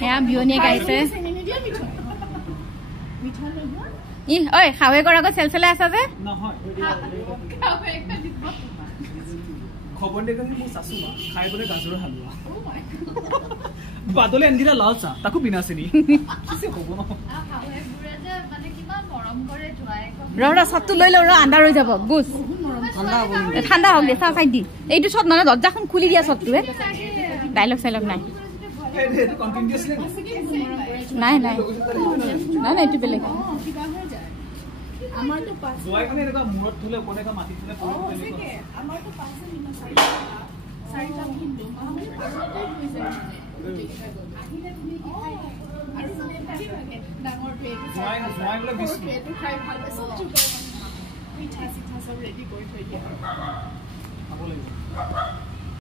হেয়া বিয়নীয়ে গাইছে ই ঐ খাৱে কৰাকৈ চেলচেলাই আছা যে নহয় খবৰ দেখি মোৰ শাশু মা খাই বলে গাজৰৰ হালুৱা বাদলে এনগিলা লাল চাহ তাকো বিনা চেনি কিছে হ'ব ন খাৱে বুৰে যে মানে কিমান মৰম কৰে জোৱাই ৰ সবটো লৈ ল ৰ আন্ধাৰ হৈ যাব গুছ ঠাণ্ডা হওক দে চাই দি এইটো সব মানে দরজাখন খুলি দিয়া সবটোৱে ডায়লগ সাইলগ নাই এইটো কন্টিনিউয়াসলি নাই নাই নাই নাই এইটো বেলেগ আমাৰটো পাঁচ জয় কোনে এনেকা মুৰত থলে কোনেকা মাটি থলে ওকে আমাৰটো পাঁচ মিনিট চাৰিটা কিন্তু আমি পাঁচতে হৈ যায় আহিলে তুমি আৰু মানে ভাবি লাগে ডাঙৰ প্লেট জয় গলে বেছি প্লেটটো খাই ভাল পাইছো পিঠা চিঠা সব ৰেডি কৰি থৈ দিয়া খাব লাগিব